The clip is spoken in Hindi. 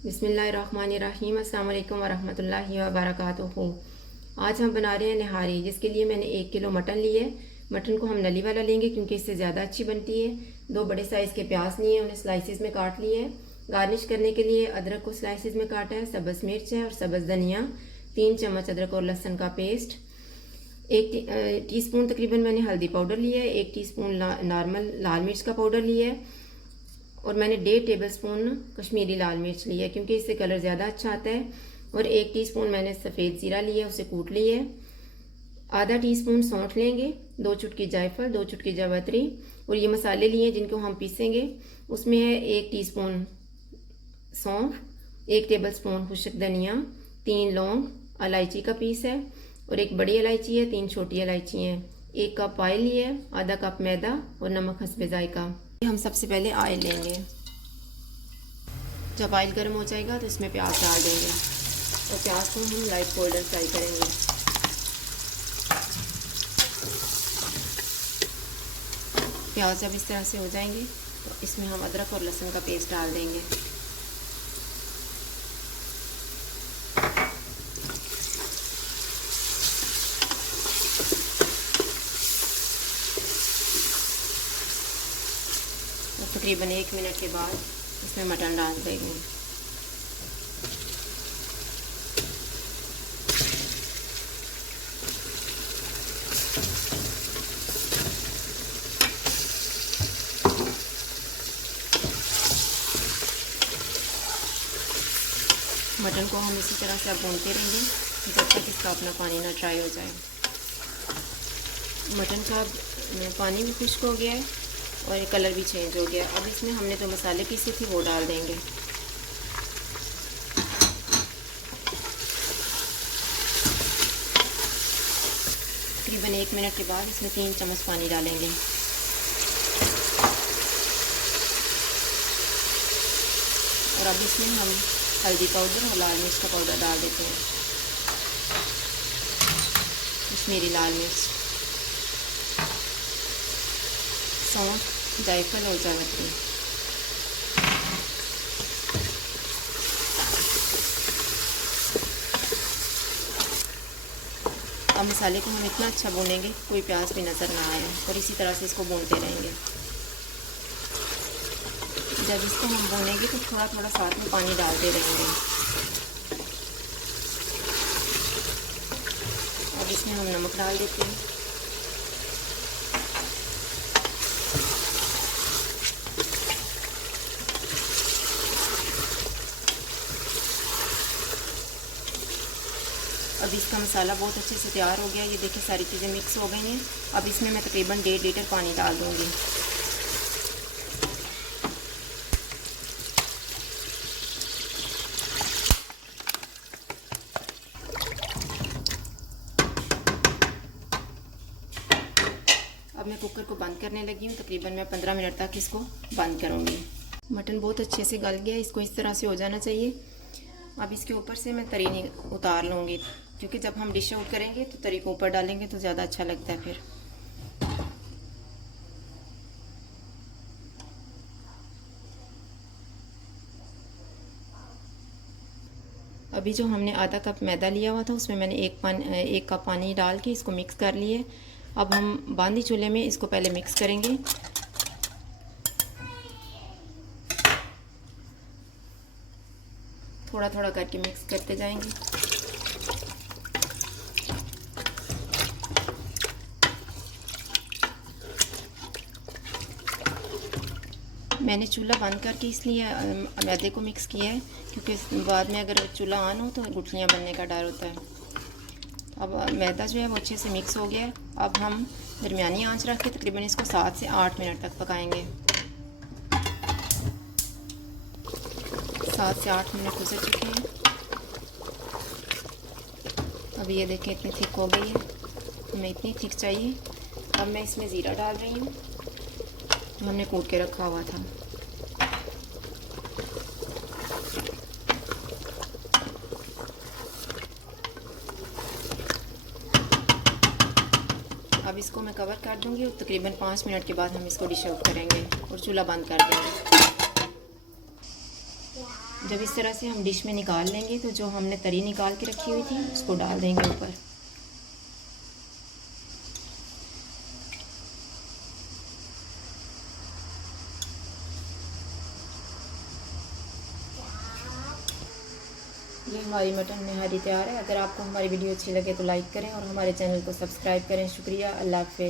बिस्मिल्लाहिर्रहमानिर्रहीम। अस्सलाम वालेकुम वरहमतुल्लाहि वबरकातुहू। आज हम बना रहे हैं निहारी, जिसके लिए मैंने 1 किलो मटन लिए। मटन को हम नली वाला लेंगे क्योंकि इससे ज़्यादा अच्छी बनती है। 2 बड़े साइज़ के प्याज लिए, उन्हें स्लाइसिस में काट लिए। गार्निश करने के लिए अदरक को स्लाइसिस में काटा है, सब्ज़ मिर्च है और सब्ज़ धनिया, 3 चम्मच अदरक और लहसुन का पेस्ट, 1 टीस्पून तकरीबन मैंने हल्दी पाउडर लिया है, 1 टीस्पून नॉर्मल लाल मिर्च का पाउडर लिया है और मैंने 1.5 टेबलस्पून कश्मीरी लाल मिर्च लिया है क्योंकि इससे कलर ज़्यादा अच्छा आता है। और 1 टीस्पून मैंने सफ़ेद ज़ीरा लिया है, उसे कूट लिया है। आधा टीस्पून सौंठ लेंगे, 2 चुटकी जायफल, 2 चुटकी जावित्री। और ये मसाले लिए जिनको हम पीसेंगे, उसमें है 1 टीस्पून सौंफ, 1 टेबलस्पून खुश्क धनिया, 3 लौंग, इलायची का पीस है और 1 बड़ी इलायची है, 3 छोटी इलायची हैं। 1 कप ऑयल लिया है, आधा कप मैदा और नमक हस्बे जायका। हम सबसे पहले ऑयल लेंगे। जब ऑयल गर्म हो जाएगा तो इसमें प्याज डाल देंगे और प्याज को हम लाइट गोल्डन फ्राई करेंगे। प्याज जब इस तरह से हो जाएंगे तो इसमें हम अदरक और लहसुन का पेस्ट डाल देंगे। तकरीबन 1 मिनट के बाद इसमें मटन डाल देंगे। मटन को हम इसी तरह से अब भूनते रहेंगे जब तक इसका अपना पानी ना ड्राई हो जाए। मटन का पानी भी खुश्क हो गया है और ये कलर भी चेंज हो गया। अब इसमें हमने जो मसाले पीसे थे वो डाल देंगे। तकरीबन 1 मिनट के बाद इसमें 3 चम्मच पानी डालेंगे। और अब इसमें हम हल्दी पाउडर और लाल मिर्च का पाउडर डाल देते हैं, कश्मीरी लाल मिर्च, सौंठ, जायफल और जावित्री। अब मसाले को हम इतना अच्छा भूनेंगे कोई प्याज भी नज़र ना आए और इसी तरह से इसको भूनते रहेंगे। जब इसको हम भूनेंगे तो थोड़ा थोड़ा साथ में पानी डालते रहेंगे। अब इसमें हम नमक डाल देते हैं। अब इसका मसाला बहुत अच्छे से तैयार हो गया। ये देखिए सारी चीज़ें मिक्स हो गई हैं। अब इसमें मैं तकरीबन 1.5 लीटर पानी डाल दूँगी। अब मैं कुकर को बंद करने लगी हूँ। तकरीबन मैं 15 मिनट तक इसको बंद करूँगी। मटन बहुत अच्छे से गल गया, इसको इस तरह से हो जाना चाहिए। अब इसके ऊपर से मैं तरी उतार लूँगी क्योंकि जब हम डिश आउट करेंगे तो तरी को ऊपर डालेंगे तो ज़्यादा अच्छा लगता है। फिर अभी जो हमने आधा कप मैदा लिया हुआ था उसमें मैंने 1 कप पानी डाल के इसको मिक्स कर लिए। अब हम बांदी चूल्हे में इसको पहले मिक्स करेंगे। थोड़ा थोड़ा करके मिक्स करते जाएंगे। मैंने चूल्हा बंद करके इसलिए मैदे को मिक्स किया है क्योंकि बाद में अगर चूल्हा ऑन हो तो गुठलियाँ बनने का डर होता है। अब मैदा जो है वो अच्छे से मिक्स हो गया है। अब हम दरमियानी आंच रख के तकरीबन इसको 7 से 8 मिनट तक पकाएंगे। 7 से 8 मिनट गुजर चुके हैं। अब ये देखें इतनी थिक हो गई है, हमें इतनी थिक चाहिए। अब मैं इसमें ज़ीरा डाल रही हूँ, हमने कूट के रखा हुआ था। अब इसको मैं कवर कर दूंगी और तकरीबन 5 मिनट के बाद हम इसको डिश आउट करेंगे और चूल्हा बंद कर देंगे। जब इस तरह से हम डिश में निकाल लेंगे तो जो हमने तरी निकाल के रखी हुई थी उसको डाल देंगे ऊपर। ये हमारी मटन निहारी तैयार है। अगर आपको हमारी वीडियो अच्छी लगे तो लाइक करें और हमारे चैनल को सब्सक्राइब करें। शुक्रिया। अल्लाह हाफ़िज़।